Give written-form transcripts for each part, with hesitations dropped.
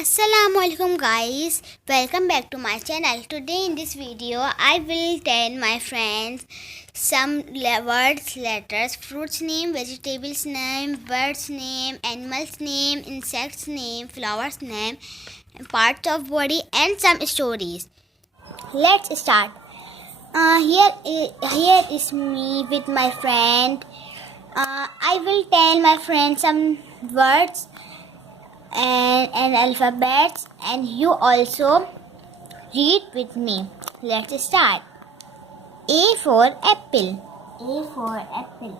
Assalamualaikum guys, welcome back to my channel. Today in this video I will tell my friends some words, letters, fruits name, vegetables name, birds name, animals name, insects name, flowers name, parts of body and some stories. Let's start. Here is me with my friend. I will tell my friend some words and alphabets, and you also read with me. Let's start. A for apple. A for apple.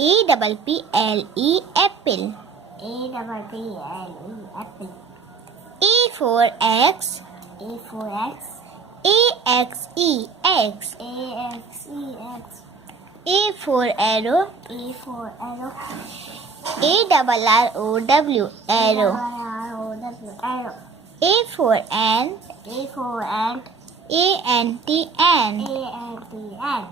A-double-P-L-E apple. A-double-P-L-E apple. A for X. A for X. A-X-E X. A-X-E X. A for arrow. A for arrow. A-double-R-O-W arrow. R-O-W arrow. A for ant. A for ant. A-N-T ant. A-N-T ant.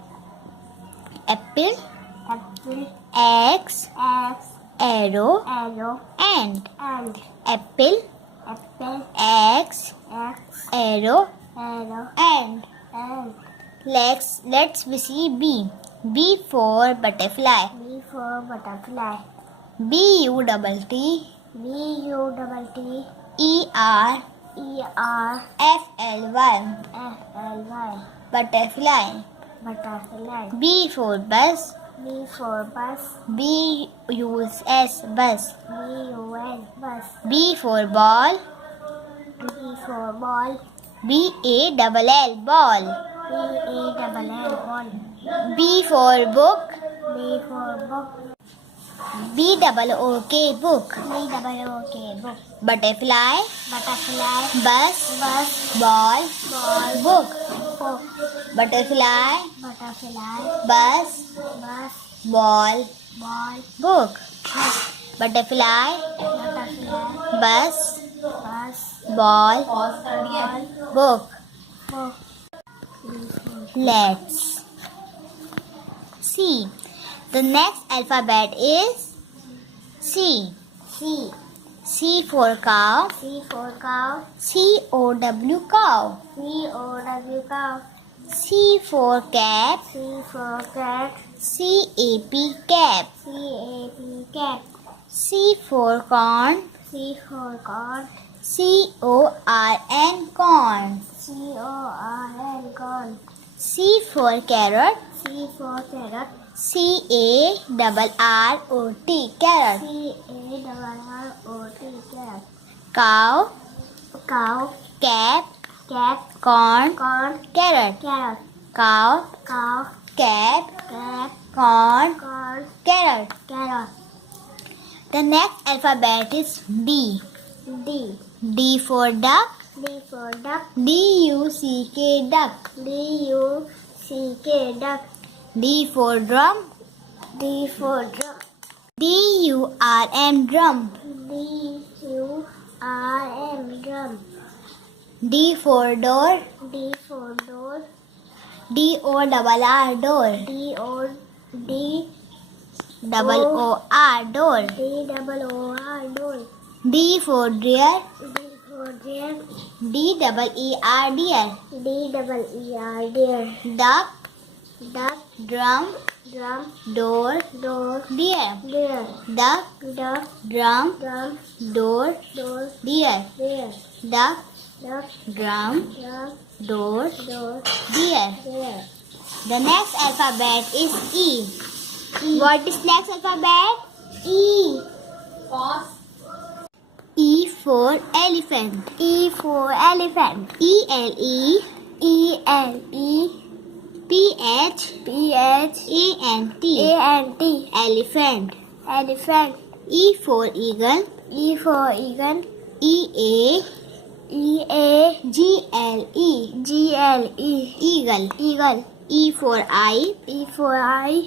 Apple. Apple. X. X. Arrow. Arrow. Ant. Ant. Apple. Apple. X. X. Arrow. Arrow. Ant. Ant. Let's see B. B for butterfly. B for butterfly. B-U-T-T B-U-T-T E-R E-R F-L-Y F-L-Y butterfly. butterfly. B for bus. B for bus. B-U-S bus. B-U-S bus. B for ball. B for ball. B-A-L-L ball. B-A-L-L ball. B for book. B for book. B-O-O-K book. B-O-O-K book. Butterfly. Butterfly. Bus. Bus. Ball. Ball. Book. Book. Butterfly. Butterfly. Bus. Bus. Ball. Ball. Book. Book. Butterfly. Butterfly. Bus. Bus. Ball. Ball. Book. Book. Let's see. The next alphabet is C. C. C for cow. C for cow. C-O-W cow. C-O-W cow. C for cat. C for cat. C-A-P cap. C-A-P cat. C for corn. C for corn. C-O-R-N corn. C-O-R-N corn. C for carrot. C for carrot. C-A-R-R-O-T carrot. C-A-R-R-O-T carrot. Cow. Cow. Cat. Cat. Corn. Corn. Carrot. Carrot. Cow. Cow. Cat. Cat. Corn. Corn. Carrot. Carrot. The next alphabet is D. D. D for duck. D for duck. D-U-C-K duck. D-U-C-K duck. D for drum. D for drum. D-U-R-M drum. D-U-R-M drum. D for door. D for door. D-O-R-R door. D-O-D-O-R Door. D-O-O-R door. D for deer. D for deer. D-E-E-R deer. D-E-E-R deer. Duck. Duck. Drum. Drum. Door. Door. Deer. Deer. Duck. Duck. Drum. Drum. Door. Door. Deer. Deer. Duck. Duck. Drum. Drum. Door. Door. Deer. Deer. The next alphabet is E. What is next alphabet? E. E for elephant. E for elephant. E-L-E. E-L-E. P-H. P-H. A-N-T. A-N-T. Elephant. Elephant. E for eagle. E for eagle. E-A. E-A-G-L-E. G-L-E. Eagle. Eagle. E for eye. E for eye.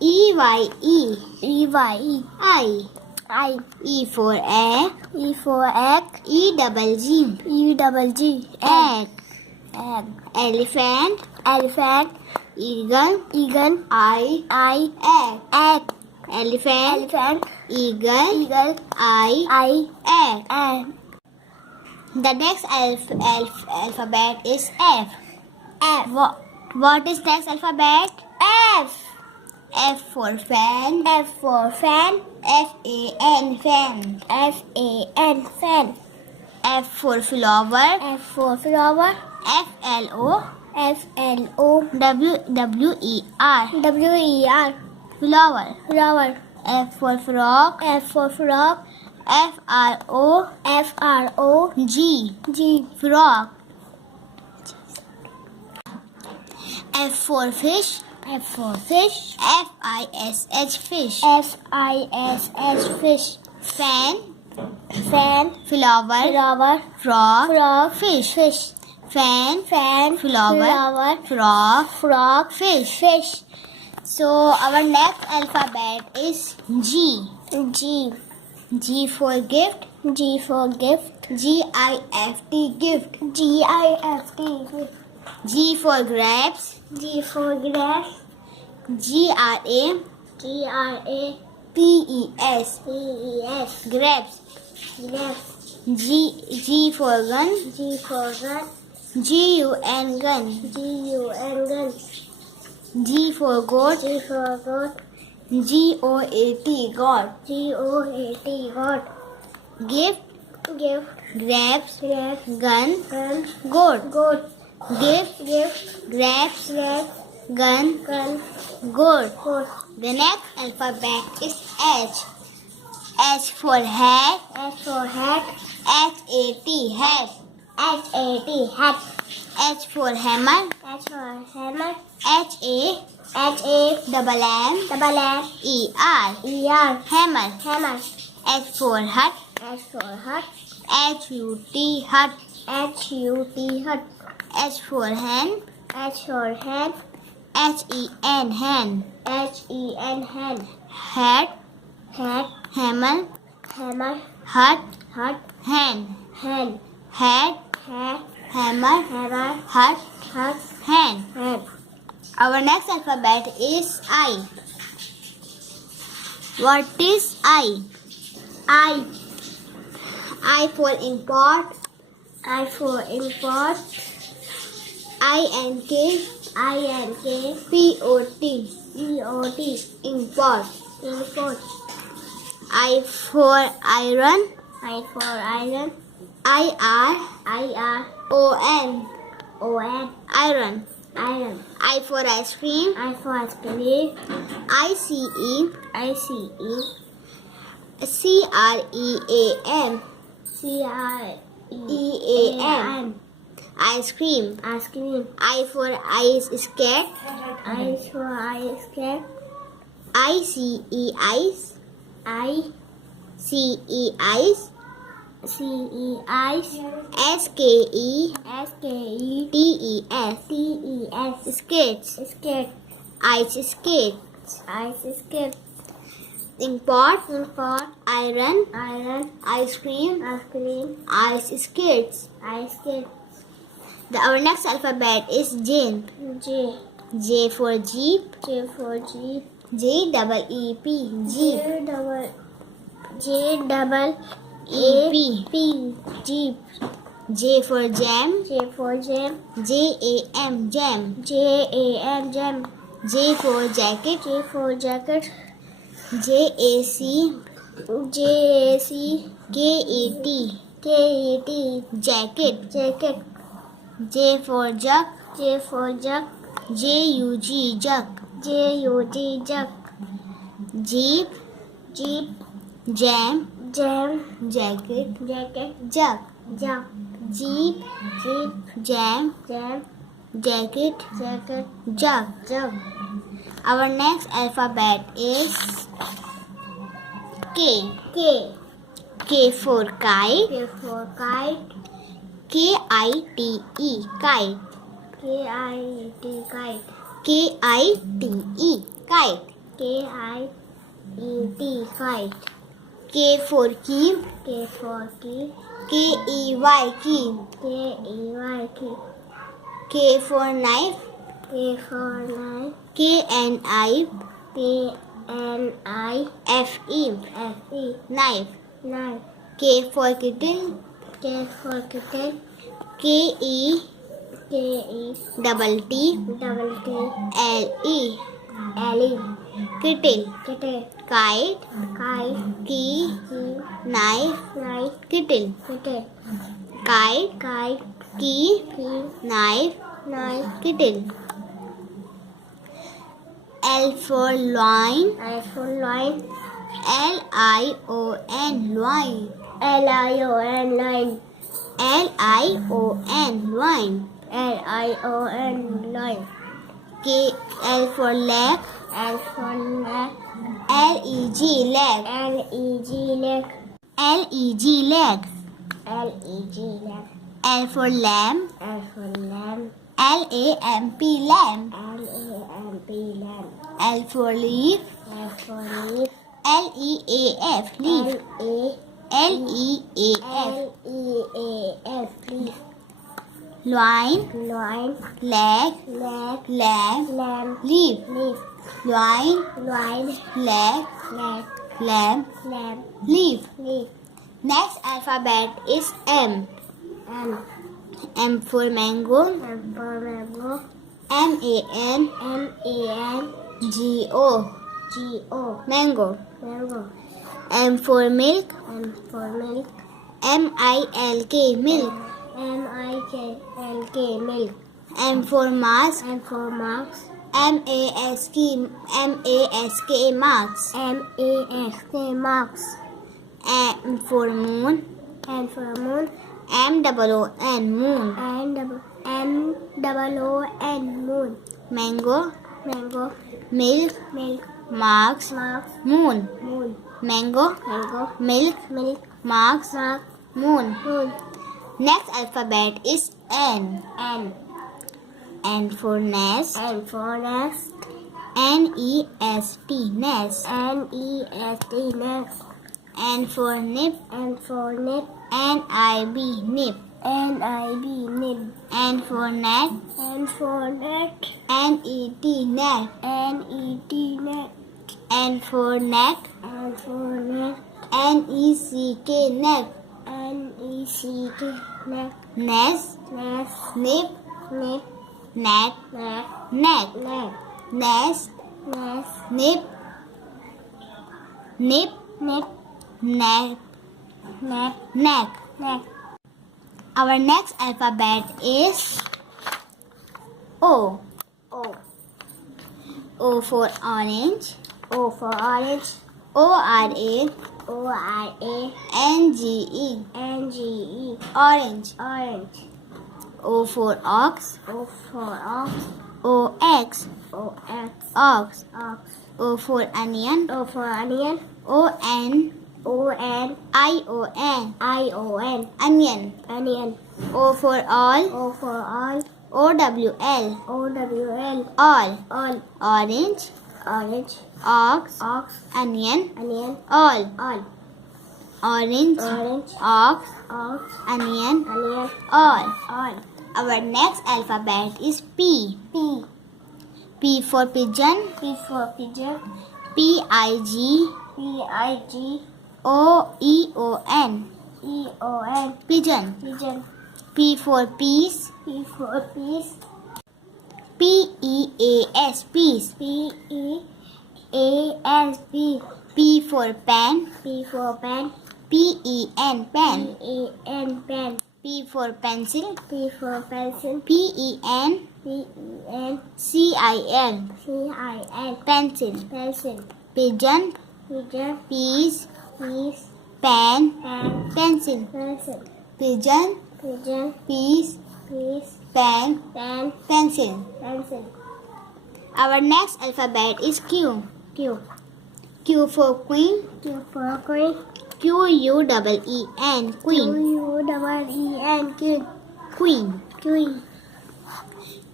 E-Y-E. E-Y-E. Eye. I. E for egg. E for egg. E double G. E double G. Egg. Egg. Elephant. Elephant. Eagle. Eagle. I. Egg. Egg. Elephant. Elephant. Eagle. Eagle. I. Egg. Egg. The next alphabet is F. F. What is next alphabet? F. F for fan. F for fan. F-A-N, fan. F-A-N. Fan. F for flower. F for flower. F-L-O. F-L-O. W-W-E-R. W-E-R. Flower. Flower. F for frog. F for frog. F-R-O. F-R-O. G. G. Frog. F for fish. F for fish. F-I-S-H, fish. F-I-S-H. Fish. Fan. Fan. Flower. Flower. Frog. Frog. Fish. Fish. Fan. Fan. Flower. Flower. Frog. Frog. Fish. Fish. So our next alphabet is G. G. G for gift. G for gift. G-I-F-T, gift. G-I-F-T. G for grapes. G for grass. G-R-A. G-R-A. P-E-S. P-E-S. Grapes. Grass. G for gun. G for gun. G-U-N, gun. G-U-N. Gun. G for goat. G for goat. G-O-A-T, goat. G-O-A-T. Goat. Gift. Gift. Grapes. Grass. Gun. Gun. Goat. Goat. Gift. Gift. Grapes. Grass. Gun. Gun. Goat. Goat. The next alphabet is H. H for hat. H for hat. H-A-T, hat. H-A-T. Hat. H for hammer. H for hammer. H-A H-A. double M Double M. E-R. E-R. Hammer. Hammer. H for hut. H for hut. H-U-T, hut. H-U-T. Hut. H for hen. H for hand. H-E-N, hen. H-E-N. Hand. Hat. Hat. Hammer. Hammer. Hut. Hut. Hen. Hand. Hat. Hat. Hammer. Hammer. Hut. Hut. Hen. Hand. Our next alphabet is I. What is I? I. I for import. I for import. I-N-K. I-N-K. P-O-T. P-O-T. Import. Import. I for iron. I for iron. I-R. I-R-O-N. O-N. Iron. Iron. I for ice cream. I for ice cream. I-C-E. I-C-E. C-R-E-A-M. C-R-E-A-M. Ice cream. Ice cream. I for ice skate. I for ice cream. I-C-E ice. I C-E ice. C-E ice. S-K-E. S-K-E. T-E-S. T-E-S. Skates. Skate. Ice skate. Ice skate. Import. Import. Iron. Iron. Ice cream. Ice cream. Ice skates. Ice skate. Our next alphabet is J. J. J for Jeep. J for Jeep. J-double-E-P. Jeep. J-double E-P. P. Jeep. J for jam. J for jam. J-A-M. Jam. J-A-M. Jam. J for jacket. J for jacket. J-A-C. J-A-C. K-E-T. K-E-T. Jacket. Jacket. J for jug. J for jug. J-U-G. Jug. J-U-G. Jug. Jeep. Jeep. Jam. Jam. Jacket. Jacket. Jug. Jug. Jeep. Jeep. Jam. Jam. Jacket. Jacket. Jug. Jug. Our next alphabet is K. K. K for kite. K for kite. K-I-T-E. Kite. K-I-T. Kite. K-I-T-E. Kite. K-I-E-T. Kite. K for key. K for key. K-E-Y, key. K-E-Y, key. K for knife. K for knife. K-N-I. K-N-I-F-E. F-E, knife. Knife. K for kettle. K for kettle. K-E K-E double T double T L-E, L-E. kettle. Kettle. Kite. Kite. Key, Key. knife, Knife. kettle. Kettle. Kite, Kite. key, Key. knife, Knife. kettle. L for loin. L for line. L-I-O-N, loin. L-I-O-N, line. L-I-O-N, loin. L-I-O-N, line. L for leg. L for leg. L-E-G, leg. L-E-G, leg. L-E-G, leg. L-E-G, leg. L for lamb. L for lamb. L-A-M-P, lamb. L-A-M-P, lamb. L for leaf. L for leaf. L-E-A-F, leaf. L-E-A-F, L-E-A-F, leaf. loin, Loin. leg, Leg. lamb, Lamb. leaf. Leaf. Loin, Loin. leg, Leg. lamb, Lamb. leaf. Leaf. Next alphabet is M. M. M for mango. M for mango. M-A-N-G-O, M-A-N-G-O. mango. Mango. M for milk. M for milk. M-I-L-K, milk. M-I-K-L-K, milk. M for mask. M for mouse. M-A-S-K, mask. M-A-S-K, mouse. M for moon. M for moon. M-O-O-N, moon. M-O-O-N, moon. Mango, Mango. milk, Milk. marks, Mouse. moon. Moon. Mango, Mango. milk, Milk. marks, Mark. moon. Moon. Next alphabet is N. N. N for nest. N for nest. N-E-S-T, nest. N-E-S-T, nest. N for nip. N for nip. N-I-B, nip. N-I-B, nib. N for net. N for net. N-E-T, net. N-E-T, net. N for neck. N for net. N-E-C-K, neck. N-E-C-K, neck. Nest, Nest. nip, Nip. net, Neck. neck. Neck. Nest, Nest. nip, nip, Nip. neck, Neck. neck. Neck. Our next alphabet is O. O. O for orange. O for orange. O-R-A-N-G-E. O-R-A-N-G-E. Orange. Orange. O for ox. O for ox. O-X. O-X. Ox. Ox. O for onion. O for onion. O-N. O-N. I-O-N. I-O-N. Onion. Onion. O for all. O for all. O-W-L. O-W-L. All. All. Orange. Orange. Ox. Ox. Onion. Onion. All. All. Orange. Orange. Ox. Ox. Onion. Onion. All. All. Our next alphabet is P. P. P for pigeon. P for pigeon. P-I-G. P-I-G-O-N. O-E-O-N. Pigeon. Pigeon. P for peace. P for peace. P-E-A-S. Peace. P-E-A-S-P. P for pen. P for pen. P-E-N. Pen. P-E-N. Pen. P for pencil. P for pencil. P-E-N. P-E-N. C-I-L. C-I-L. Pencil. Pencil. Pigeon. Pigeon. Peace. Peace. Pen. Pen. Pencil. Pencil. Pigeon. Pigeon. Peace. Peace. Pen. Pen. Pencil. Pencil. Our next alphabet is Q. Q. Q for queen. Q for queen. Q-U-E-E-N. Queen. Q-U-E-E-N. Queen. Queen. Queen.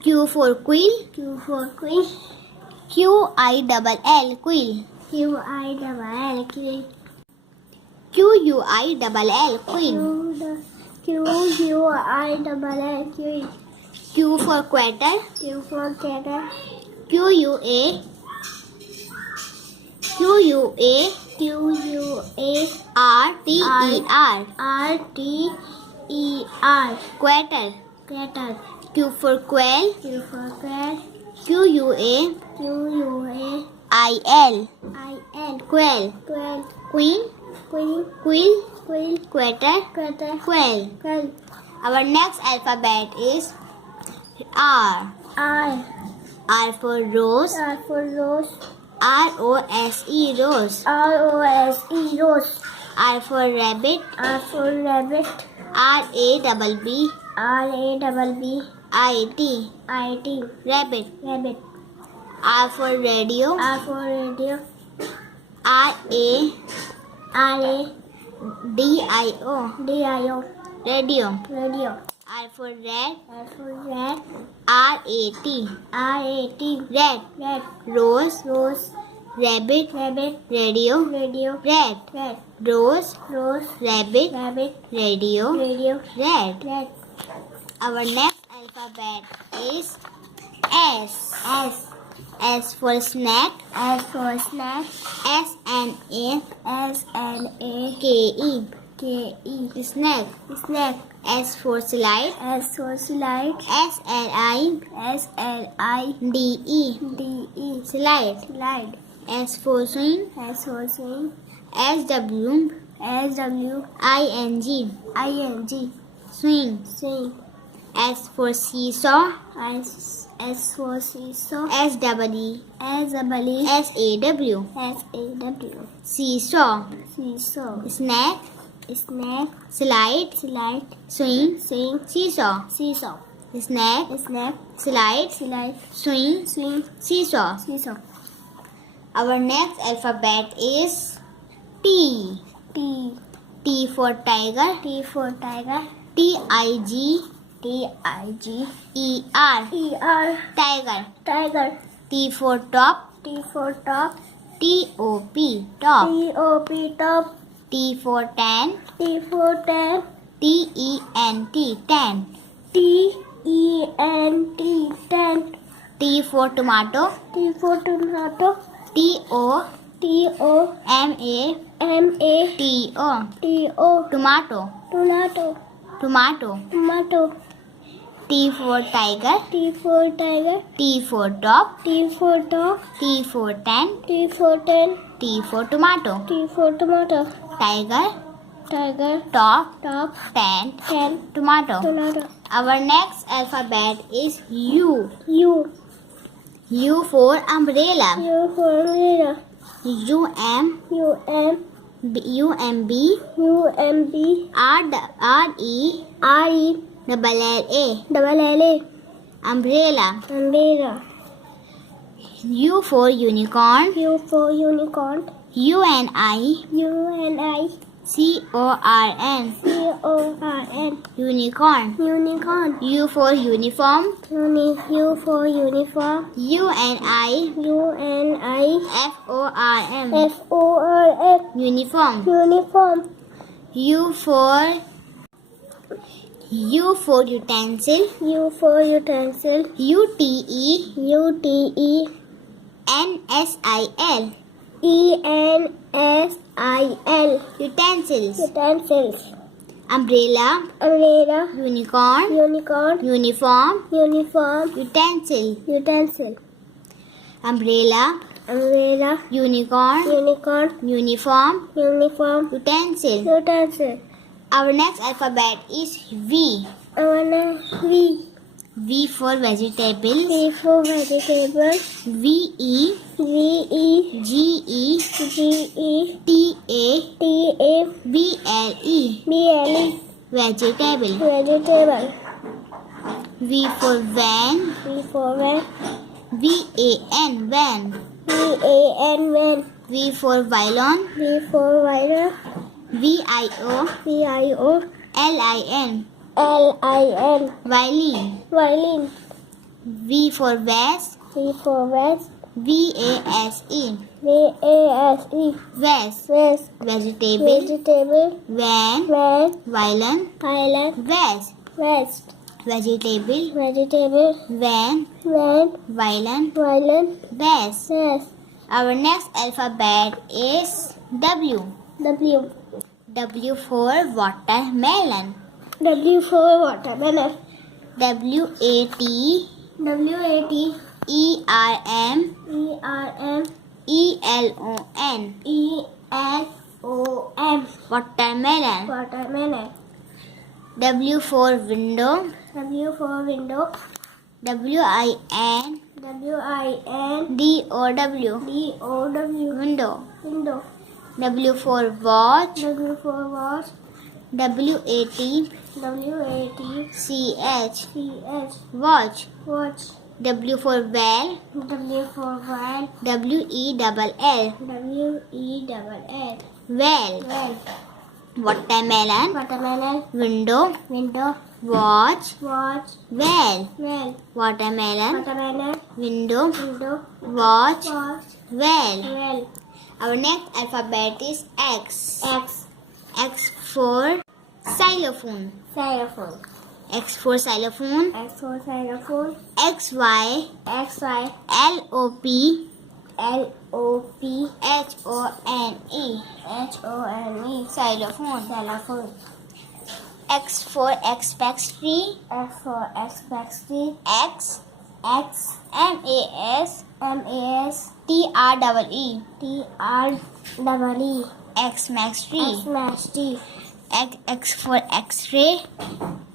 Q for quill. Q for queen. Q-I-L-L. Quill. Q-I-L-L. Queen. Q-U-I-L-L, queen. Q-U-I-L-L, queen. Q for quarter. Q for cat. Q-U-A. R-T-E-R. R-T-E-R. Quarter. Cat. Q for quail. Q for cat. Q-U-A-I-L. Q-U-A-I-L. Quail. Quail. Queen. Queen. Quill. Quail. Quarter. Cat. Quail. Quail. Our next alphabet is R. R. R for rose. R for rose. R-O-S-E, rose. R-O-S-E, rose. R for rabbit. R for rabbit. R-A-B-B. R-A-B-B-I-T. I-T. Rabbit. Rabbit. R for radio. R for radio. R-A-D-I-O. R-A-D-I-O. Radio. Radio. R for red. R for red. R-A-T. R-A-T. Red. Red. Rose. Rose. Rabbit. Rabbit. Radio. Radio. Red. Red. Rose. Rose. Rabbit. Rabbit. Radio. Radio. Red. Red. Our next alphabet is S. S. S for snack. S for snack. S-N-A-K-E. S-N-A-K-E. Snack. Snack. S for slide. S for slide. S-L-I-D-E. S-L-I-D-E. Slide. Slide. S for swing. S for swing. S-W-I-N-G. S-W-I-N-G. Swing. Swing. S for seesaw. S for seesaw. S-E-E. S-W. S-A-W. S-A-W. Seesaw. Seesaw. Snack. Snack. Slide. Slide. Swing. Swing. Seesaw. Seesaw. Snack. Snack. Slide. Slide. Swing. Swing. Seesaw. Seesaw. Our next alphabet is T. T. T for tiger. T for tiger. T-I-G-E-R. E-R. Tiger. Tiger. T for top. T for top. T-O-P. Top. T-O-P. Top. T for tan. T for tan. T-E-N-T. Tan. T-E-N-T. Tan. T for tomato. T for tomato. T-O-M-A-T-O. T-O-M-A-T-O. Tomato. Tomato. Tomato. Tomato. T for tiger. T for tiger. T for top. T for top. T for tan. T for tan. T for tomato. T for tomato. Tiger. Tiger. Top. Top. Tan. Tan. Tomato. Tomato. Our next alphabet is U. U. U for umbrella. U for umbrella. U-M. U-M. U-M-B. U-M-B. R-E. R-E. L-L-A. Double-L-A. Umbrella. Umbrella. U for unicorn. U for unicorn. U-N-I. U-N-I. C-O-R-N. C-O-R-N. Unicorn. Unicorn. U for uniform. U for uniform. U-N-I. U-N-I. F-O-R-M. F-O-R-M. Uniform. Uniform. U for utensil. U for utensil. U-T-E. U-T-E. N-S-I-L. E-N-S-I-L. Utensils. Utensils. Umbrella. Umbrella. Unicorn. Unicorn. Uniform. Uniform. Utensil. Utensil. Umbrella. Umbrella. Unicorn. Unicorn. Uniform. Uniform. Utensil. Utensil. Our next alphabet is V. V. V for vegetable. V for vegetable. V-E. V-E. G-E. G-E. T-A. T-A. B-L-E. B-L-E. Vegetable. Vegetable. V for van. V for van. V-A-N. Van. V-A-N. Van. V for violin. V for violin. V-I-O. V-I-O. L-I-N. L-I-N. Violin. Violin. V for vase. V for vase. V-A-S-E. V-A-S-E. Vase. Vase. Vegetable. Vegetable. Van. Van. Violin. Island. Vase. Vest. Vegetable. Vegetable. Van. Van. Violin. Violin. Vase. Vest. Our next alphabet is W. W. W for watermelon. W for watermelon. W-A-T. W-A-T. E-R-M. E-R-M. E-L-O-N. E-L-O-M. Watermelon. Watermelon. W for window. W for window. W-I-N. W-I-N. D-O-W. D-O-W. Window. Window. W for watch. W for watch. W-A-T. W-A-T. C-H. C-H. Watch. Watch. W for well. W for well. W-E-double-L. W-E-double-L. Well. Well. Watermelon. Watermelon. Window. Window. Watch. Watch. Well. Well. Watermelon. Watermelon. Window. Window. Watch. Watch. Well. Well. Our next alphabet is X. X. X for xylophone. Xylophone. X for xylophone. X for xylophone. XY. X-Y. LOP. L-O-P. HONE. H-O-N-E. Xylophone. Xylophone. X for expectancy. X for expectancy. X. X. MAS. M-A-S. TREE. T-R-E-E. X max tree. X-T. X for X-ray.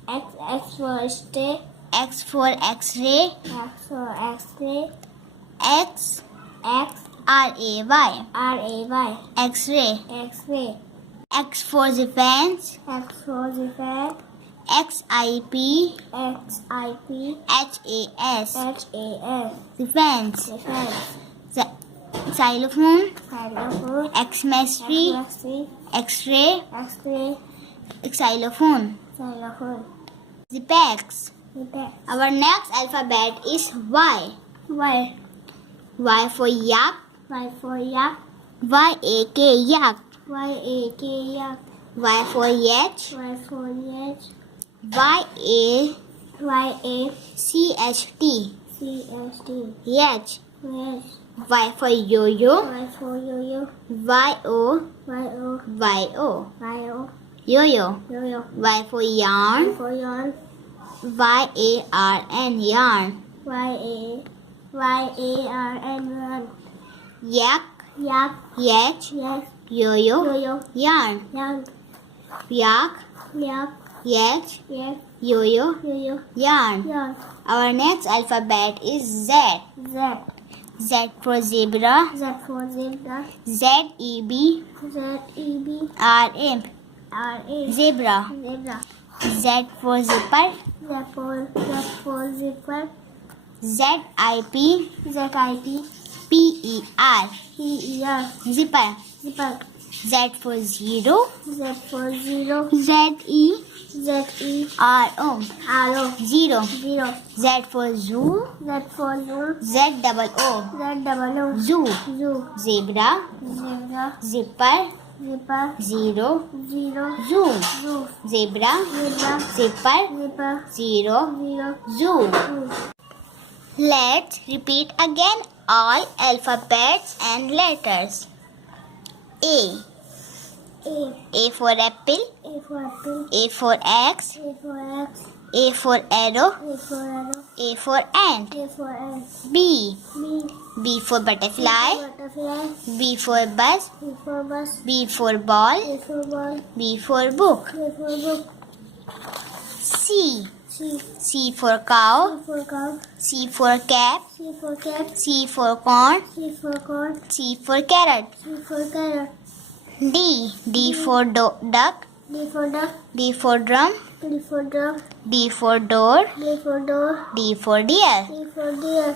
X for stay. X for X-ray. X for X-ray. X. X. R-A-Y. R-A-Y. X-ray. X-ray. X for defense. X for defense. XIP. X-I-P. HAS. H-A-S. Defense. Defense. Xylophone. Xylophone. X-mastery. X-Ray. X-ray. X-ray. Xylophone. Xylophone. Zipex. Repeat. Our next alphabet is Y. Y. Y for yak. Y for yak. Y-A-K. Yak. Y-A-K. Yak. Y for yetch. Y for yet. Y-A-C-H-T. C-H-T. Yetch. Yes. Y for yo-yo. Y for yo-yo. Y-O-Y-O. Y-O. Y-O. Yo-yo. Yo-yo. Y for yarn. Y for yarn. Y-A-R-N. Yarn. Y-A-R-N. Yarn. Yak. Yak. Yetch. Yes. Yo-yo. Yo-yo. Yarn. Yarn. Yak. Yak. Yetch. Yes. Yo-yo. Yo-yo. Yarn. Yarn. Our next alphabet is Z. Z. Z for zebra. Z for zebra. Z-E-B. Z-E-B-R-A. R-A. Zebra. Zebra. Z for zipper. Z for zipper. Z-I-P. Z-I-P. P-E-R. P-E-R. Zipper. Zipper. Z for zero. Z for zero. Z-E-R-O. Z-E-R-O. Zero. Zero. Z for zoo. Z for zoo. Z-double-O. Z-double-O. Zoo. Zoo. Zebra. Zebra. Zipper. Zipper. Zero. Zero. Zoo. Zoo. Zebra. Zebra. Zipper. Zipper. Zero. Zero. Zoo. Zoo. Let's repeat again all alphabets and letters. A. A. A for apple. A for apple. A for X. A for X. A for arrow. A for arrow. A for ant. A for ant. B. B. B for butterfly. Butterfly. B for bus. B for bus. B for ball. A for ball. B for book. A for book. C. C. C for cow. C for cow. C for cap. C for cat. C for corn. C for corn. C for carrot. C for carrot. D. D for duck. D for duck. D for drum. D for dog. D for door. D for door. D for deer. D for deer.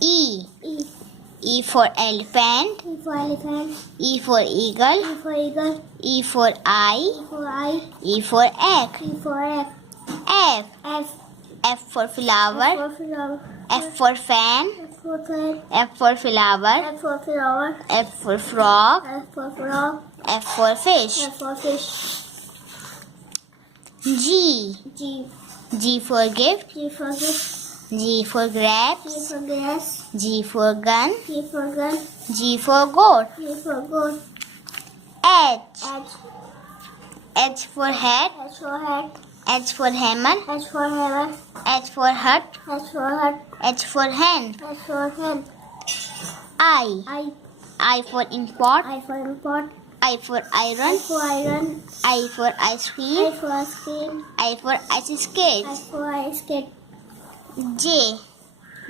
E. E. E for elephant. E for elephant. E for eagle. E for eagle. E for eye. E for eye. E for egg. E for egg. F. F. F for flower. F for flower. F for fan. F for fan. F for flower. F for flower. F for frog. F for frog. F for fish. F for fish. G. G. G for gift. G for gift. G for G grapes. for grass. G for gun. G for gun. G for goat. G for goat. H. H. H for hat. H for hat. H for hammer. H for hammer. H for hut. H for hut. H for hen. H for hen. I. I. I for import. I for import. I for I iron. for iron. I for ice I cream. for ice cream. I for ice skate. I for ice skate. J.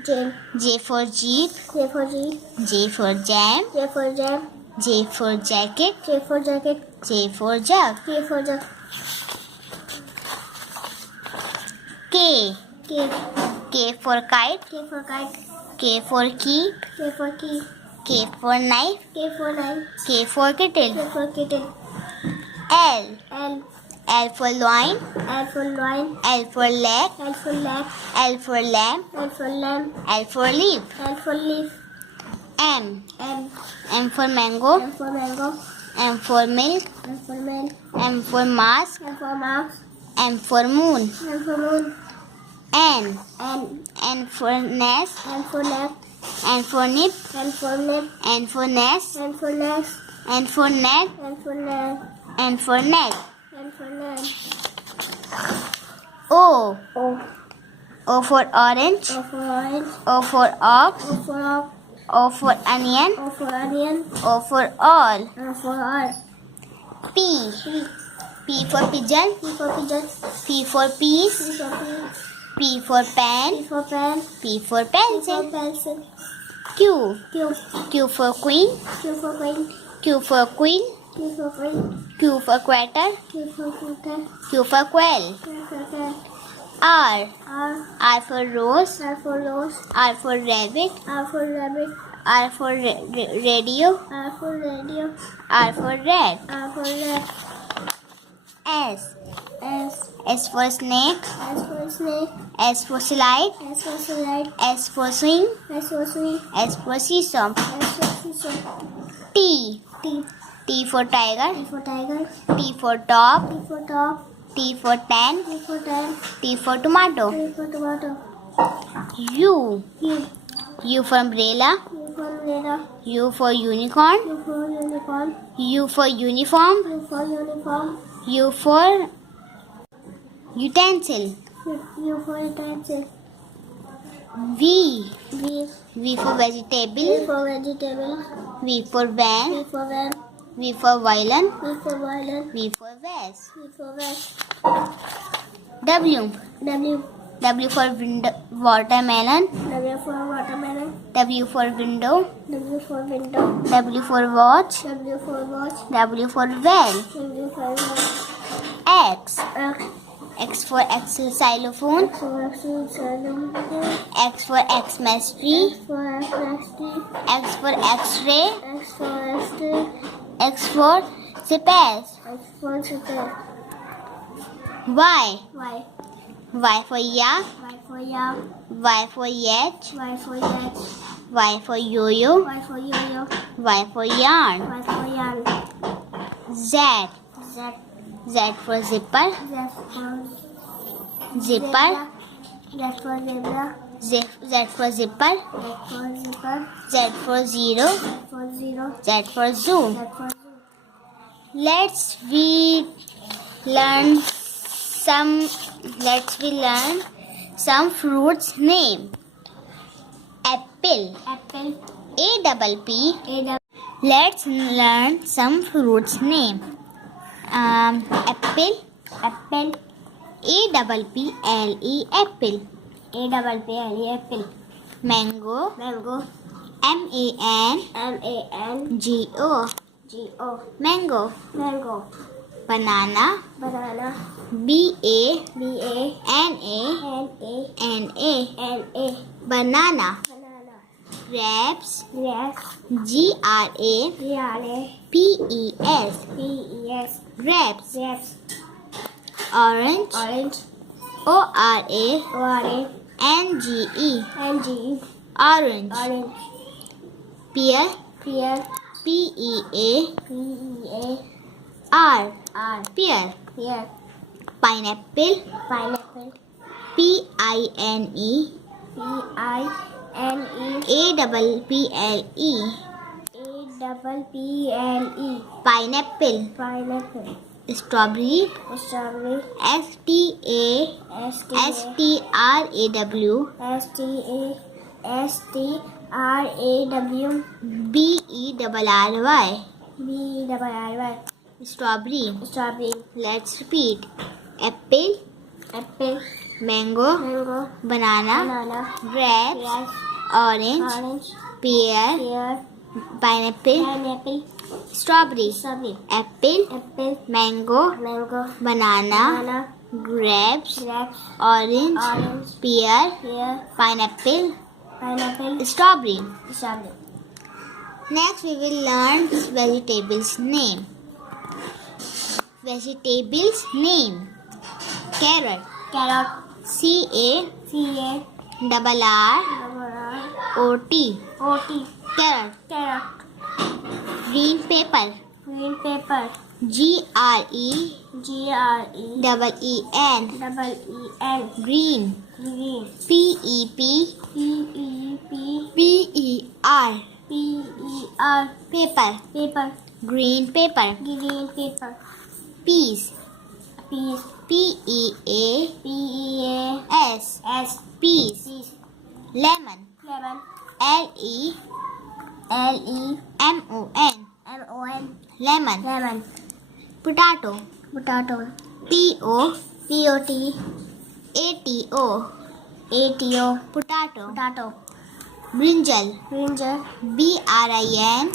J. J for jeep. J for G. J for jam. J for jam. J for jacket. J for jacket. J for jug. K for jug. K. K. K for kite. K for kite. K for key. K for key. K for knife. K for knife. K for kettle. K for kettle. L. L. L for loin. L for lion. L for leg. L for lamp. L for lamp. L for lamp. L for leaf. L for leaf. M. M. M for mango. M for mango. M for milk. M for milk. M for mask. M for mouse. M for moon. M for moon. N. N. N for nest. N for nap. N for nip. N for nip. N for nest. N for nest. N for neck. N for net. N for neck. N for net. O. O. O for orange. O for orange. O for ox. O for ox. O for onion. O for onion. O for all. O for all. P. P. P for pigeon. P for pigeon. P for peas. P for pea. P for P pen. for pen. P for P for pencil. pencil. Q. Q. Q for queen. Q for queen. Q for queen. Q for queen. Q for quater. Q for quarter. Q for quail. Q for cat. R. R. R for rose. R for rose. R for rabbit. R for rabbit. R for radio. R for radio. R for red. R for red. S. S. S for snake. S for snake. S for slide. S for slide. S for swing. S for swing. S for seesaw. S for seesaw. T. T. T for tiger. T for tiger. T for top. T for top. T for tan. T for tan. T for tomato. T for tomato. U. U. U for umbrella. U for umbrella. U for unicorn. U for unicorn. U for uniform. U for uniform. U for utensil. U for utensil. V. V. V for V vegetable. for vegetable. V for van. V for van. V for violin. V for violin. V for vase. V for vase. W. W. W for watermelon. W for watermelon. W for window. W for window. W for watch. W for watch. W for well. W for watch. X. X. X for xylophone. X for xylophone. X for Xmas tree. X for X-ray. X for X-ray. X for X-ray. X for space. X for super. Y. Y. Y for yak. Y for yak. Y for yet. Y for yak. Y for yo-yo. Y for yo-yo. Y for yarn. Y for yarn. Z. Z. Z for zipper. Z for Zipper. Z for zebra. Z for zipper. Z for zipper. Z for zero. Z for zero. Z for zoo. Z for zoo. Let's we learn some fruits name. Apple. Apple. A double P. A double. Let's learn some fruits name. Apple. Apple. A double P L E apple. A double P L E apple. Mango. Mango. M-A-N M-A-N G-O. G-O. Mango. Mango. Banana. Banana. B-A-N-A B-A-N-A N-A. N-A. Banana. Banana. Grapes. Grapes. G-R-A G-R-A P-E-S. P-E-S. Grapes. Grapes. Orange. Orange. O-R-A O-R-A N-G-E. N-G-E. orange. Orange. Pear, Pear. Pear, R. pear. Pear. Pineapple, Pineapple. Pine, Pine. Apple. Pineapple. Pineapple. Strawberry, Strawberry. Straw, Berry. Strawberry. Strawberry. Let's repeat. Apple, Apple. mango, Mango. banana, Banana. grapes, Grape. orange, Orange. pear, Pear. pineapple, Pineapple. strawberry. Strawberry. Apple, Apple. mango, Mango. banana, Banana. grapes, Grapes. orange, Orange. pear, Pear. pineapple, Pineapple. strawberry. Strawberry. Next we will learn vegetables name. Vegetables name. Carrot. Carrot. CARROT. O-T. Carrot. Carrot. Green pepper. Green pepper. GREEN. GREEN. Green. Green. PEPPER. PEPPER. Pepper. Paper. Green pepper. Green paper. Peas. Peas. PEAS. S. Peas. Peas. Lemon. Lemon. LEMON. LEMON. Lemon. Lemon. Potato. Potato. POTATO. ATO. Potato. Potato. Brinjal. Brinjal. BRINJAL.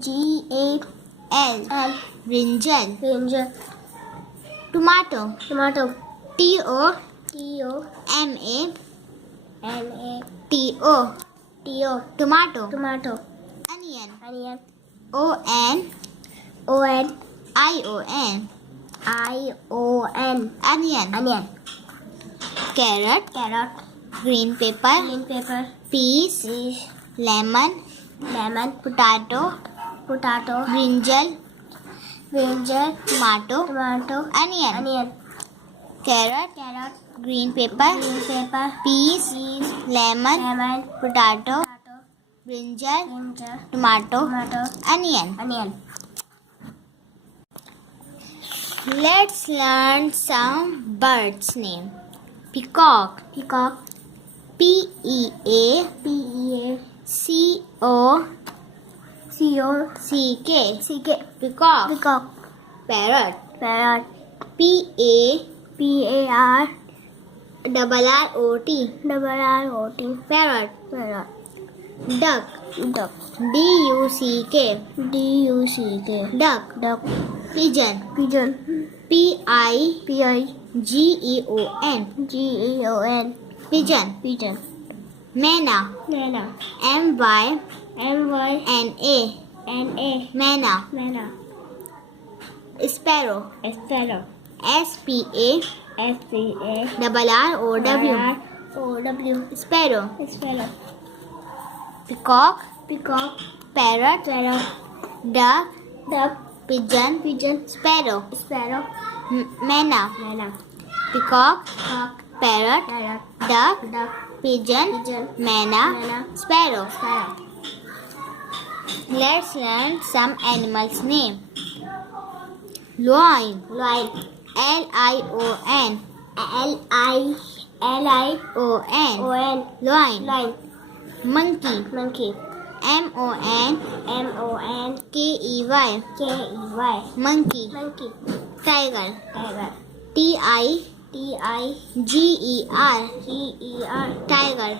GAL. Brinjal. Brinjal. Tomato. Tomato. TOMATO. Tomato. Tomato. Onion. Onion. ONION. Onion. Onion. Carrot. Carrot. Green pepper. Green pepper. Peas. Peas. Lemon. Potato. Brinjal. Brinjal. Tomato. Onion. Onion. Carrot. Green pepper. Green pepper. Peas. Lemon. Potato. Brinjal. Brinjal. Tomato. Onion. Onion. Let's learn some birds name. Peacock. Peacock. PEACOCK. Peacock. Peacock. Parrot. Parrot. PARROT. Parrot. Parrot. Duck. Duck. DUCK. Duck. Pigeon. Pigeon. PIGEON. Pigeon. Pigeon. Manna. Nana. MYNA. Nana. Manna. Sparrow. Sparrow. SPARROW. Sparrow. Sparrow. Peacock. Parrot. Parrot. Duck. Pigeon. Sparrow. Nana. Manna. Peacock. Parrot. Duck. Pigeon. Manna. Sparrow. Let's learn some animals name. Lion. LION. Lion. Monkey. MONKEY. Monkey. Tiger. TIGER. Tiger.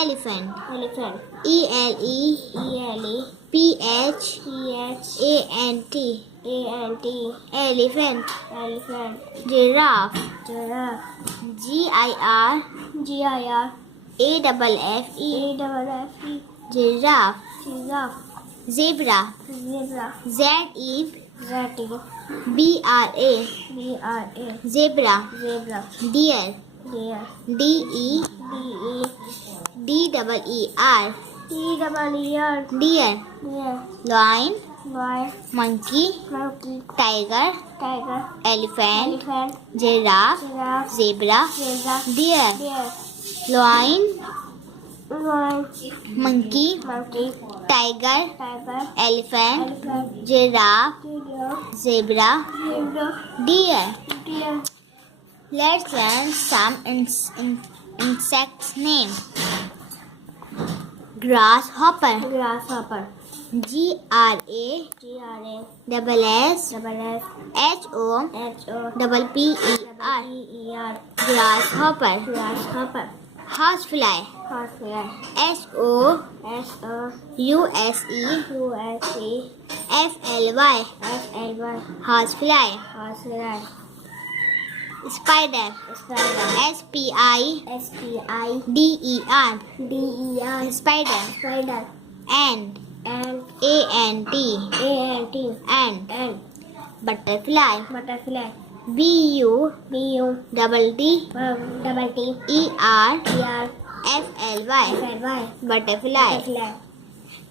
Elephant. ELEPHANT. Elephant. Giraffe. GIRAFFE. Giraffe. Zebra. ZEBRA. Ratty. BRA. BRA. Zebra. Zebra. Deer. Deer. DE. DE. DEER. EER. Deer. Deer. Lion. Lion. Monkey. Monkey. Tiger. Tiger. Elephant. Elephant. Giraffe. Giraffe. Zebra. Zebra. Deer. Deer. Lion. Lion. Monkey. Monkey. Tiger. Tiger. Elephant. Elephant. Giraffe. Giraffe. Zebra. Zebra. Deer. Deer. Let's learn some insects name. Grasshopper. Grasshopper. GRA GRA. double S Double S. HO HO. double PER. PER. Grasshopper. Grasshopper. Horsefly. Horsefly. SOUSE SO. FLY. FLY. Horsefly. Horsefly. Spider. Spider. SPIDER. DER. Spider. Spider. Ant. And ANT. ANT. Ant. Butterfly. Butterfly. BU BU. double D Double T. ER ER. FLY. FLY. Butterfly. Butterfly.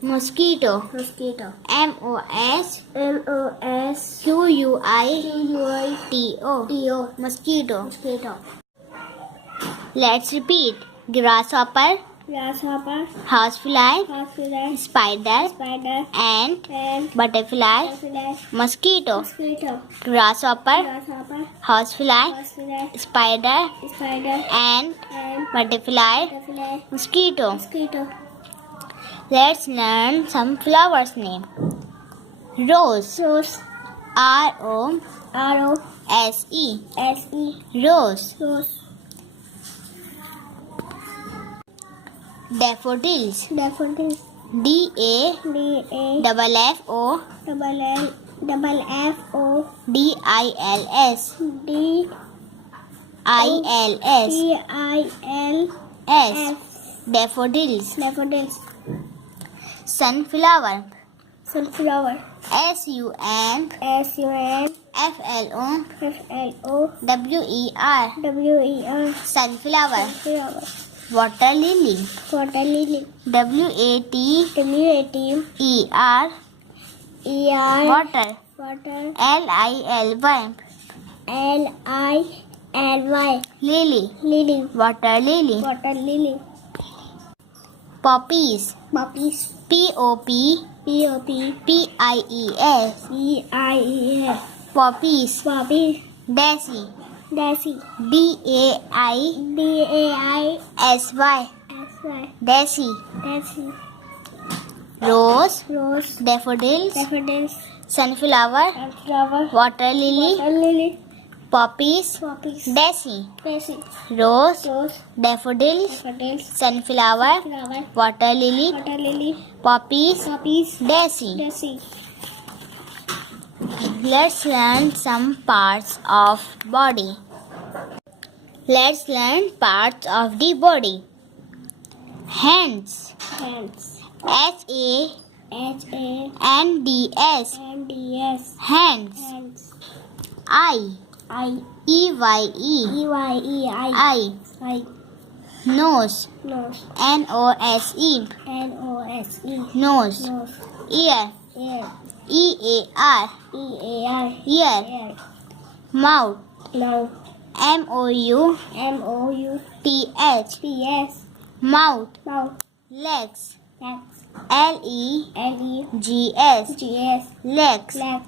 Mosquito. Mosquito. MOS MOS. QUITO. TO. Mosquito. Mosquito. Let's repeat. Grasshopper. Grasshopper. Horsefly. Horsefly. Spider. Spider. Ant. And Butterfly. butterfly. Mosquito. Mosquito. Grasshopper. Grasshopper. Horsefly. Horsefly. Spider. Spider. Ant. And Butterfly. butterfly. Mosquito. Mosquito. Let's learn some flowers name. Rose. Rose. ROSE. ROSE. Rose. Rose. Daffodils. Daffodils. DA DA. double FO Double FO. DILS DILS. Daffodils. Daffodils. Sunflower. Sunflower. SUN SUN. FLO FLO. WER. Sunflower. Sunflower. Water lily. Water lily. WATER. ER. Water. Water. LILY. LILY. Lily. Lily. Water lily. Water lily. Poppies. Poppies. POP POP. PIES. PIES. Poppies. Poppies. Daisy. Daisy. DAISY. DAISY. Daisy. Daisy. Rose. Rose. Daffodils. Daffodils. Sunflower. Sunflower. Water lily. Water lily. Poppies. Poppies. Daisy. Daisy. Rose. Rose. Daffodils. Daffodils. Sunflower. Flower. Water lily. Water lily. Poppies. Poppies. Daisy. Daisy. Let's learn some parts of body. Let's learn parts of the body. Hands. Hands. HANDS. HANDS. Hands. Hands. Eye. EYE. EYE. Eye. Nose. Nose. NOSE. NOSE. Nose. Nose. Ear. Ear. EAR. EAR. Ear. Ear. Mouth. Mouth. MOUTH. PS. Mouth. Mouth. Legs. Legs. LEGS. GS. Legs. Leg.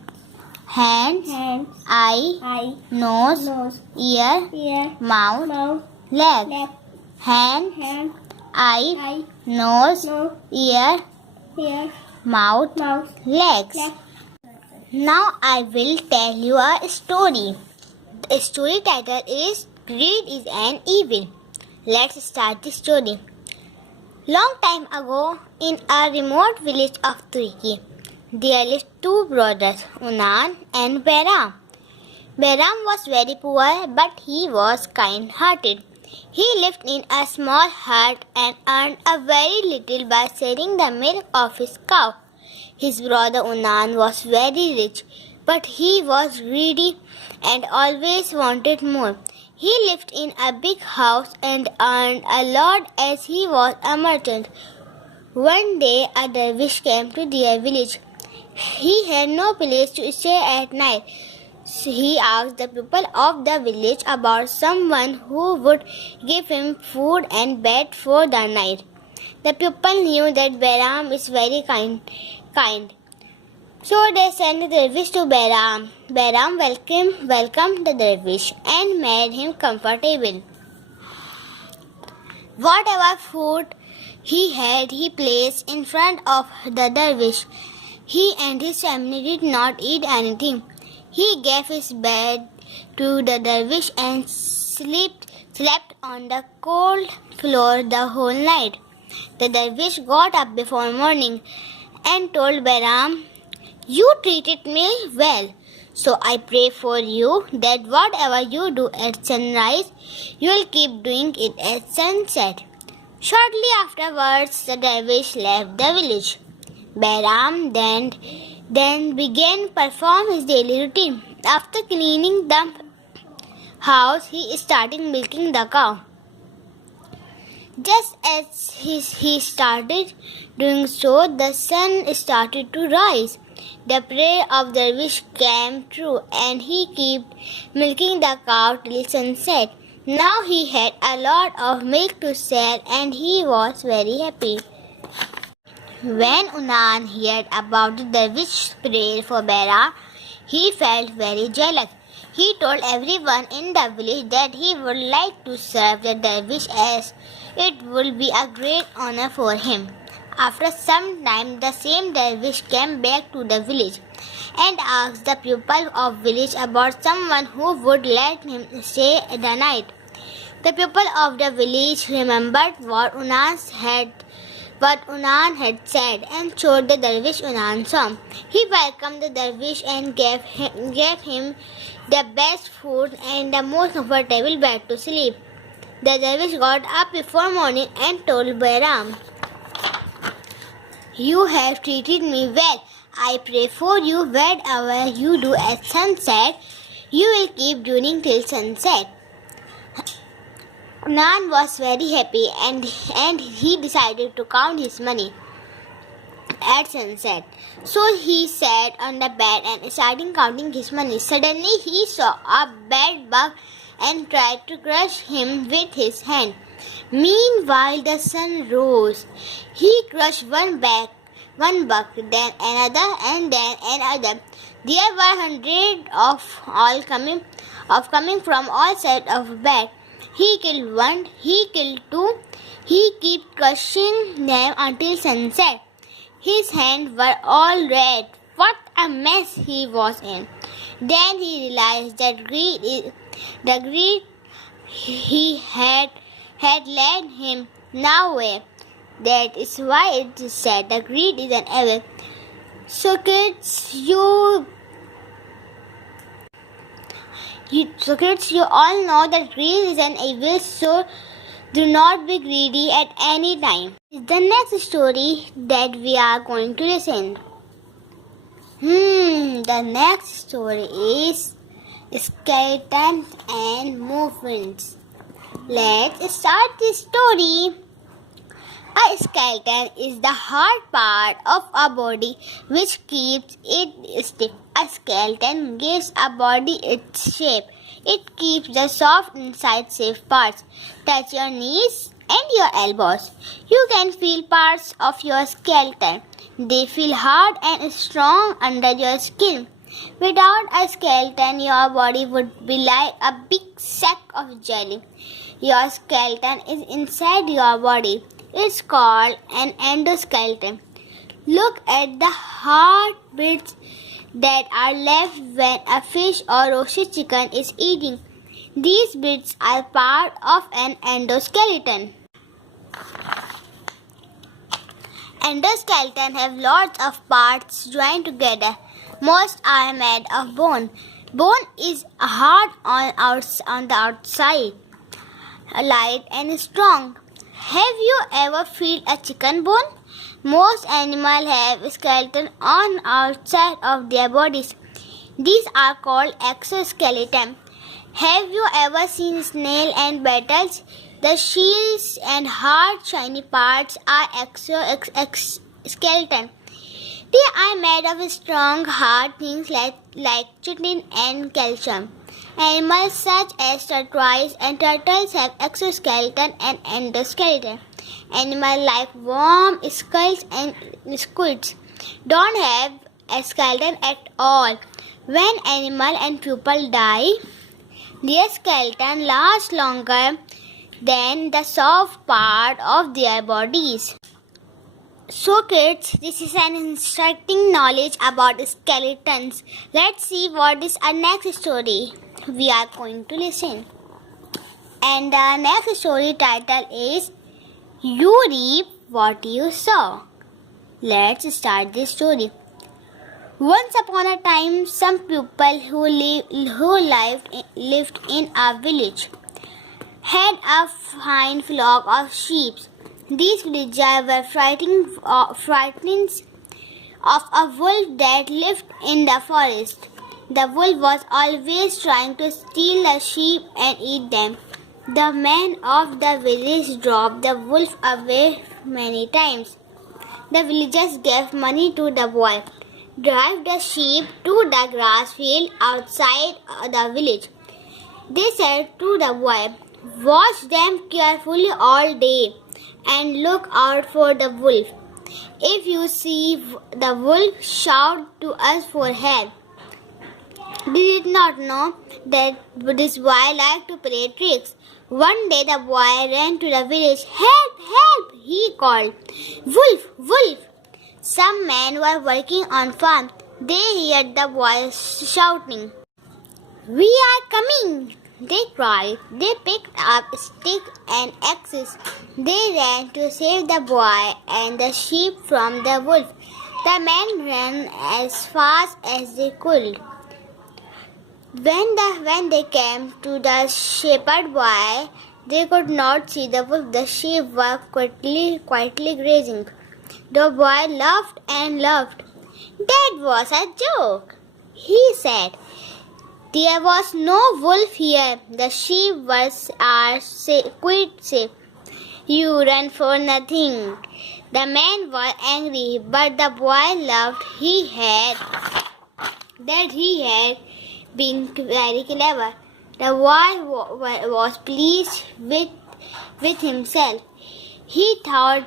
Hands. Hands. Eye. Nose. Nose. Ear. Ear. Mouth. Mouth. Leg. Leg. Hand. Hand. Eye. Nose. Nose. Ear. Ear. Mouth. Mouth. Legs. Leg. Now I will tell you a story. The story title is Greed is an Evil. Let's start the story. Long time ago, in a remote village of Turkey, there lived two brothers, Unan and Behram. Behram was very poor, but he was kind-hearted. He lived in a small hut and earned a very little by selling the milk of his cow. His brother Unan was very rich, but he was greedy and always wanted more. He lived in a big house and earned a lot as he was a merchant. One day a dervish came to their village. He had no place to stay at night. So he asked the people of the village about someone who would give him food and bed for the night. The people knew that Bahram is very kind. So they sent the dervish to Bahram. Bahram welcomed the dervish and made him comfortable. Whatever food he had, he placed in front of the dervish. He and his family did not eat anything. He gave his bed to the dervish and slept on the cold floor the whole night. The dervish got up before morning and told Bahram, "You treated me well, so I pray for you that whatever you do at sunrise, you will keep doing it at sunset." Shortly afterwards, the dervish left the village. Bahram then began to perform his daily routine. After cleaning the house, he started milking the cow. Just as he started doing so, the sun started to rise. The prayer of the dervish came true, and he kept milking the cow till sunset. Now he had a lot of milk to sell, and he was very happy. When Unan heard about the dervish's prayer for Bahram, he felt very jealous. He told everyone in the village that he would like to serve the dervish as it would be a great honor for him. After some time, the same dervish came back to the village and asked the people of village about someone who would let him stay the night. The people of the village remembered what Unan had said and showed the dervish Unan's song. He welcomed the dervish and gave him the best food and the most comfortable bed to sleep. The dervish got up before morning and told Bahram, "You have treated me well. I pray for you whatever you do at sunset, you will keep doing till sunset." Unan was very happy and he decided to count his money at sunset. So he sat on the bed and started counting his money. Suddenly he saw a bed bug and tried to crush him with his hand. Meanwhile the sun rose. He crushed one bug, then another, and then another. There were hundreds coming from all sides of the bed. He killed one, he killed two, he kept crushing them until sunset. His hands were all red. What a mess he was in. Then he realized that the greed he had led him nowhere. That is why it is said the greed is an evil. So kids, you all know that greed is an evil, so do not be greedy at any time. The next story that we are going to listen. The next story is Skeletons and Movements. Let's start this story. A skeleton is the hard part of a body which keeps it stiff. A skeleton gives a body its shape. It keeps the soft inside safe parts. Touch your knees and your elbows. You can feel parts of your skeleton. They feel hard and strong under your skin. Without a skeleton, your body would be like a big sack of jelly. Your skeleton is inside your body. It's called an endoskeleton. Look at the hard bits that are left when a fish or roasted chicken is eating. These bits are part of an endoskeleton. Endoskeleton have lots of parts joined together. Most are made of bone. Bone is hard on the outside, light and strong. Have you ever felt a chicken bone? Most animals have skeleton on outside of their bodies. These are called exoskeleton. Have you ever seen snail and beetles? The shields and hard shiny parts are exoskeleton. They are made of strong hard things like chitin and calcium. Animals such as tortoise and turtles have exoskeleton and endoskeleton. Animals like worms, skulls and squids don't have a skeleton at all. When animal and people die, their skeleton lasts longer than the soft part of their bodies. So kids, this is an instructing knowledge about skeletons. Let's see what is our next story we are going to listen. And the next story title is You Reap What You Sow. Let's start this story. Once upon a time, some people who lived in a village had a fine flock of sheep. These villagers were frightened of a wolf that lived in the forest. The wolf was always trying to steal the sheep and eat them. The men of the village drove the wolf away many times. The villagers gave money to the boy. Drive the sheep to the grass field outside the village. They said to the boy, "Watch them carefully all day and look out for the wolf. If you see the wolf, shout to us for help." They did not know that this boy liked to play tricks. One day the boy ran to the village. "Help! Help!" he called. "Wolf! Wolf!" Some men were working on farm. They heard the boy shouting. "We are coming!" they cried. They picked up sticks and axes. They ran to save the boy and the sheep from the wolf. The men ran as fast as they could. When they came to the shepherd boy, they could not see the wolf. The sheep were quietly grazing. The boy laughed and laughed. "That was a joke," he said. "There was no wolf here. The sheep are quite safe. You ran for nothing." The men were angry, but the boy laughed. He had been very clever. The boy was pleased with himself. He thought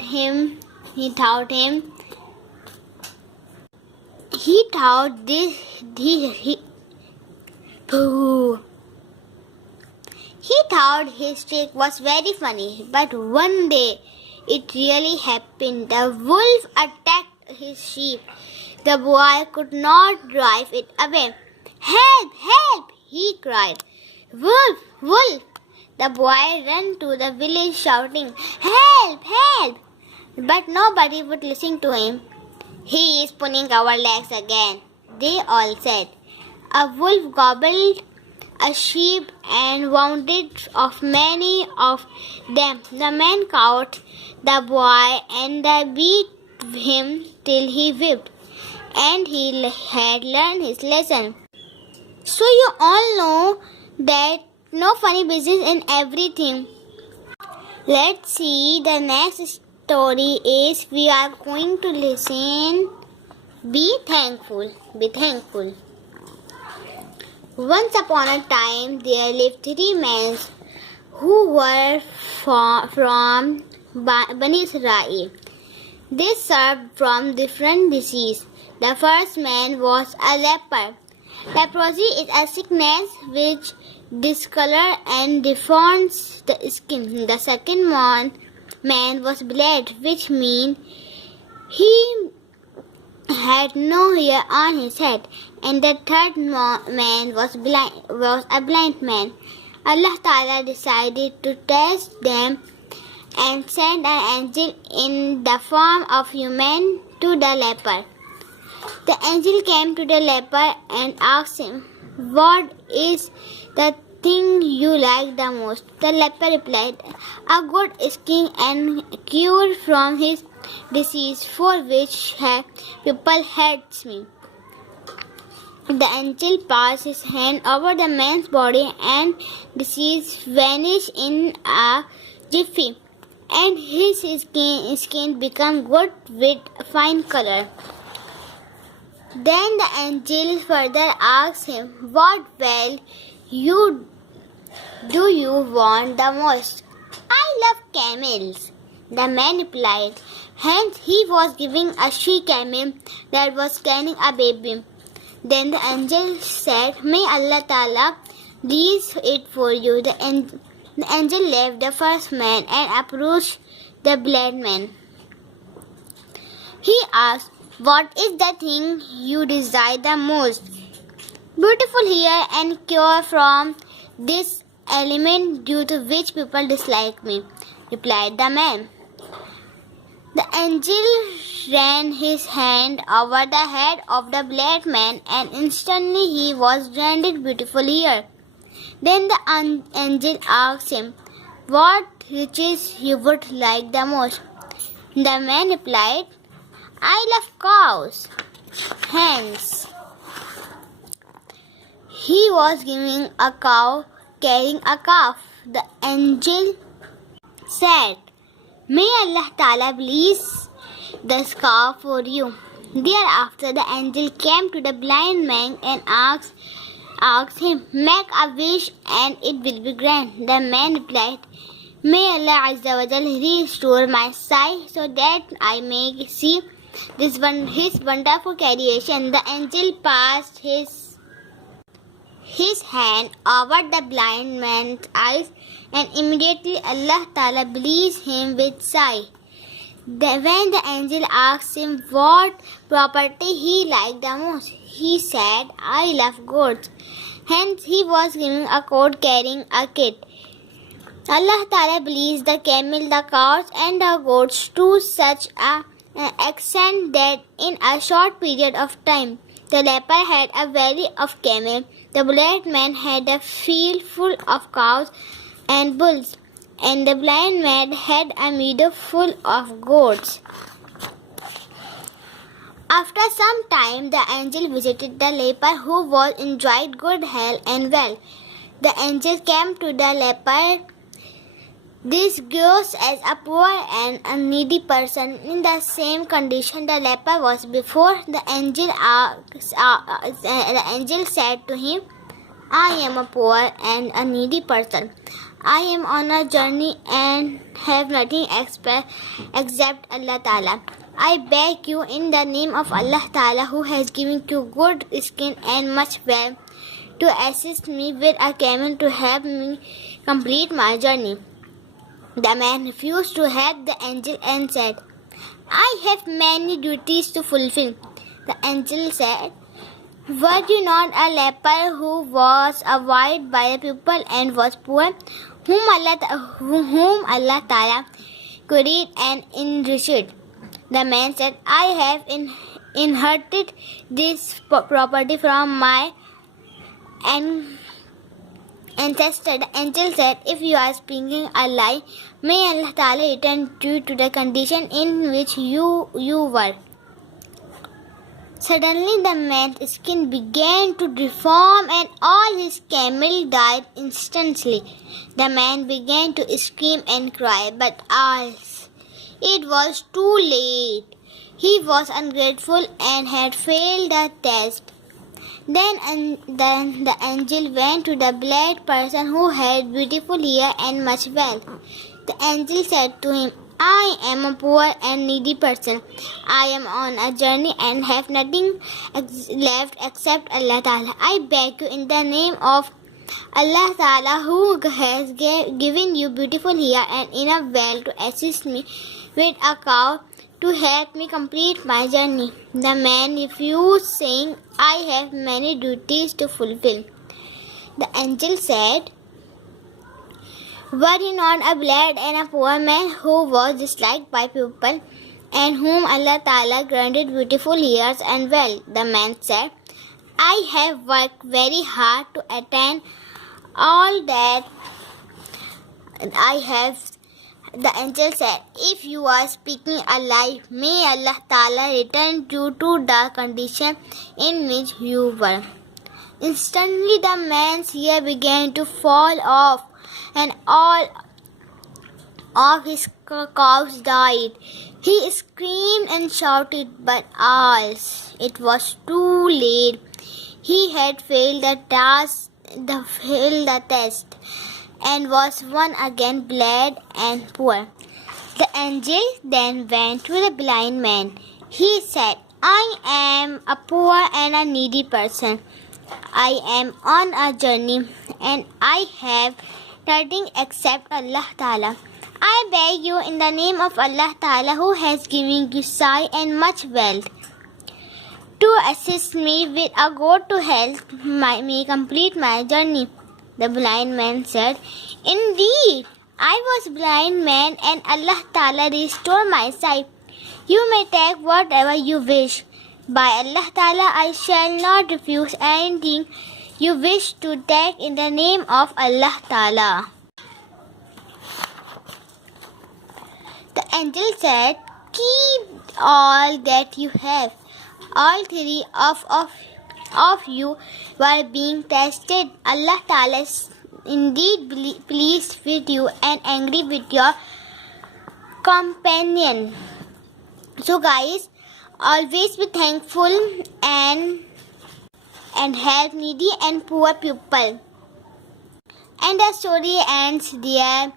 his trick was very funny, but one day it really happened. The wolf attacked his sheep. The boy could not drive it away. "Help! Help!" he cried. "Wolf! Wolf!" The boy ran to the village shouting, "Help! Help!" But nobody would listen to him. "He is pulling our legs again," they all said. A wolf gobbled a sheep and wounded off many of them. The men caught the boy and they beat him till he wept, and he had learned his lesson. So you all know that no funny business in everything. Let's see the next story is we are going to listen. Be thankful. Be thankful. Once upon a time there lived 3 men who were from Bani Israel. They suffered from different diseases. The first man was a leper. Leprosy is a sickness which discolors and deforms the skin. The second man was blind, which means he had no hair on his head. And the third man was a blind man. Allah Ta'ala decided to test them and sent an angel in the form of human to the leper. The angel came to the leper and asked him, "What is the thing you like the most?" The leper replied, "A good skin and cure from his disease for which people hate me." The angel passed his hand over the man's body and disease vanished in a jiffy, and his skin became good with fine color. Then the angel further asked him, "What you do you want the most?" "I love camels," the man replied. Hence he was giving a she camel that was carrying a baby. Then the angel said, "May Allah Ta'ala bless it for you." The angel left the first man and approached the blind man. He asked, "What is the thing you desire the most?" "Beautiful hair and cure from this ailment due to which people dislike me," replied the man. The angel ran his hand over the head of the blind man, and instantly he was granted beautiful hair. Then the angel asked him, "What riches you would like the most?" The man replied, "I love cows." Hence, he was giving a cow carrying a calf. The angel said, "May Allah Ta'ala bless this calf for you." Thereafter the angel came to the blind man and asked him, "Make a wish and it will be granted." The man replied, "May Allah Azza wa Jal restore my sight so that I may see his wonderful creation." The angel passed his hand over the blind man's eyes, and immediately Allah Ta'ala blessed him with sight. When the angel asked him what property he liked the most, he said, "I love goats." Hence he was given a coat carrying a kid. Allah Ta'ala blessed the camel, the cows and the goats to such an extent that in a short period of time the leper had a valley of camel, the blind man had a field full of cows and bulls, and the blind man had a meadow full of goats. After some time, the angel visited the leper who was enjoyed good health and well. The angel came to the leper disguised as a poor and a needy person in the same condition the leper was before. The angel said to him, "I am a poor and a needy person. I am on a journey and have nothing except Allah Ta'ala. I beg you in the name of Allah Ta'ala, who has given you good skin and much wealth, to assist me with a camel to help me complete my journey." The man refused to help the angel and said, "I have many duties to fulfill." The angel said, "Were you not a leper who was avoided by the people and was poor, whom Allah Ta'ala cured and enriched?" The man said, "I have inherited this property from my ancestor." The angel said, "If you are speaking a lie, may Allah Ta'ala return you to the condition in which you were." Suddenly the man's skin began to deform and all his camel died instantly. The man began to scream and cry, but it was too late. He was ungrateful and had failed the test. Then the angel went to the blind person who had beautiful hair and much wealth. The angel said to him, "I am a poor and needy person. I am on a journey and have nothing left except Allah Ta'ala. I beg you in the name of Allah Ta'ala, who has given you beautiful hair and enough wealth, to assist me with a cow to help me complete my journey." The man refused, saying, "I have many duties to fulfill." The angel said, "Were you not a blind and a poor man who was disliked by people and whom Allah Ta'ala granted beautiful hairs and wealth?" The man said, "I have worked very hard to attain all that I have The angel said, "If you are speaking a lie, may Allah Ta'ala return you to the condition in which you were." Instantly the man's hair began to fall off and all of his cows died. He screamed and shouted, but alas, it was too late. He had failed the test, and was once again blind and poor. The angel then went to the blind man. He said, "I am a poor and a needy person. I am on a journey and I have nothing except Allah Ta'ala. I beg you in the name of Allah Ta'ala, who has given you sight and much wealth, to assist me with a goat to help me complete my journey." The blind man said, "Indeed, I was blind man and Allah Ta'ala restored my sight. You may take whatever you wish. By Allah Ta'ala, I shall not refuse anything you wish to take in the name of Allah Ta'ala." The angel said, "Keep all that you have." All three of you were being tested. Allah Ta'ala is indeed pleased with you and angry with your companion. So guys, always be thankful and help needy and poor people. And the story ends there.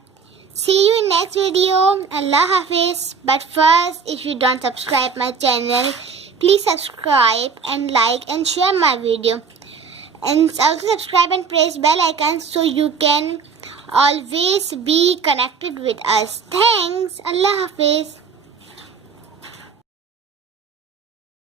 See you in next video. Allah Hafiz. But first, if you don't subscribe my channel, please subscribe and like and share my video. And also subscribe and press bell icon so you can always be connected with us. Thanks. Allah Hafiz.